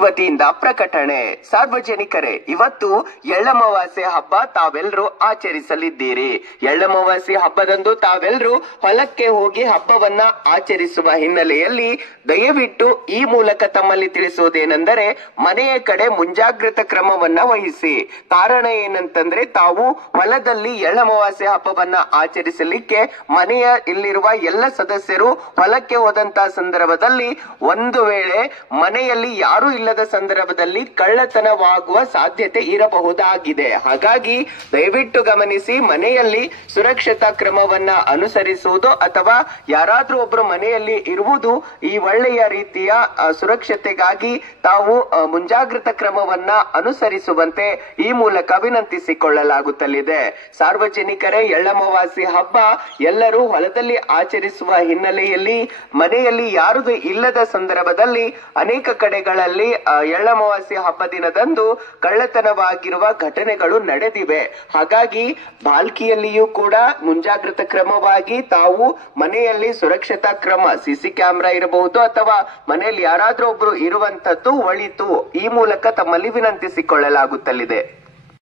ವತಿಯಿಂದ ಪ್ರಕಟಣೆ. ಸಾರ್ವಜನಿಕರೇ, ಇವತ್ತು ಎಳ್ಳಮವಾಸ್ಯೆ ಹಬ್ಬ ತಾವೆಲ್ಲರೂ ಆಚರಿಸಲಿದ್ದೀರಿ. ಎಳ್ಳಮವಾಸ್ಯೆ ಹಬ್ಬದಂದು ತಾವೆಲ್ಲರೂ ಹೊಲಕ್ಕೆ ಹೋಗಿ ಹಬ್ಬವನ್ನ ಆಚರಿಸುವ ಹಿನ್ನೆಲೆಯಲ್ಲಿ ದಯವಿಟ್ಟು ಈ ಮೂಲಕ ತಮ್ಮಲ್ಲಿ ತಿಳಿಸುವುದೇನೆಂದರೆ, ಮನೆಯ ಕಡೆ ಮುಂಜಾಗ್ರತಾ ಕ್ರಮವನ್ನ ವಹಿಸಿ. ಕಾರಣ ಏನಂತಂದ್ರೆ, ತಾವು ಹೊಲದಲ್ಲಿ ಎಳ್ಳಮವಾಸ್ಯೆ ಹಬ್ಬವನ್ನ ಆಚರಿಸಲಿಕ್ಕೆ ಮನೆಯ ಇಲ್ಲಿರುವ ಎಲ್ಲ ಸದಸ್ಯರು ಹೊಲಕ್ಕೆ ಹೋದಂತ ಸಂದರ್ಭದಲ್ಲಿ ಒಂದು ವೇಳೆ ಮನೆಯಲ್ಲಿ ಯಾರು ಇಲ್ಲದ ಸಂದರ್ಭದಲ್ಲಿ ಕಳ್ಳತನವಾಗುವ ಸಾಧ್ಯತೆ ಇರಬಹುದಾಗಿದೆ. ಹಾಗಾಗಿ ದಯವಿಟ್ಟು ಗಮನಿಸಿ, ಮನೆಯಲ್ಲಿ ಸುರಕ್ಷತಾ ಕ್ರಮವನ್ನ ಅನುಸರಿಸುವುದು ಅಥವಾ ಯಾರಾದ್ರೂ ಒಬ್ರು ಮನೆಯಲ್ಲಿ ಇರುವುದು ಈ ಒಳ್ಳೆಯ ರೀತಿಯ ಸುರಕ್ಷತೆಗಾಗಿ ತಾವು ಮುಂಜಾಗ್ರತಾ ಕ್ರಮವನ್ನ ಅನುಸರಿಸುವಂತೆ ಈ ಮೂಲಕ ವಿನಂತಿಸಿಕೊಳ್ಳಲಾಗುತ್ತಲಿದೆ. ಸಾರ್ವಜನಿಕರೇ, ಎಳ್ಳಮವಾಸ್ಯೆ ಹಬ್ಬ ಎಲ್ಲರೂ ಹೊಲದಲ್ಲಿ ಆಚರಿಸುವ ಹಿನ್ನೆಲೆಯಲ್ಲಿ ಮನೆಯಲ್ಲಿ ಯಾರು ಇಲ್ಲದ ಸಂದರ್ಭದಲ್ಲಿ ಅನೇಕ ಕಡೆಗಳಲ್ಲಿ ಎಳ್ಳಮವಾಸ್ಯೆ ಹಬ್ಬ ದಿನದಂದು ಕಳ್ಳತನವಾಗಿರುವ ಘಟನೆಗಳು ನಡೆದಿವೆ. ಹಾಗಾಗಿ ಬಾಲ್ಕಿಯಲ್ಲಿಯೂ ಕೂಡ ಮುಂಜಾಗ್ರತಾ ಕ್ರಮವಾಗಿ ತಾವು ಮನೆಯಲ್ಲಿ ಸುರಕ್ಷತಾ ಕ್ರಮ, ಸಿಸಿ ಕ್ಯಾಮೆರಾ ಇರಬಹುದು ಅಥವಾ ಮನೆಯಲ್ಲಿ ಯಾರಾದ್ರೂ ಒಬ್ರು ಇರುವಂತದ್ದು ಒಳಿತು. ಈ ಮೂಲಕ ತಮ್ಮಲ್ಲಿ ವಿನಂತಿಸಿಕೊಳ್ಳಲಾಗುತ್ತಲಿದೆ.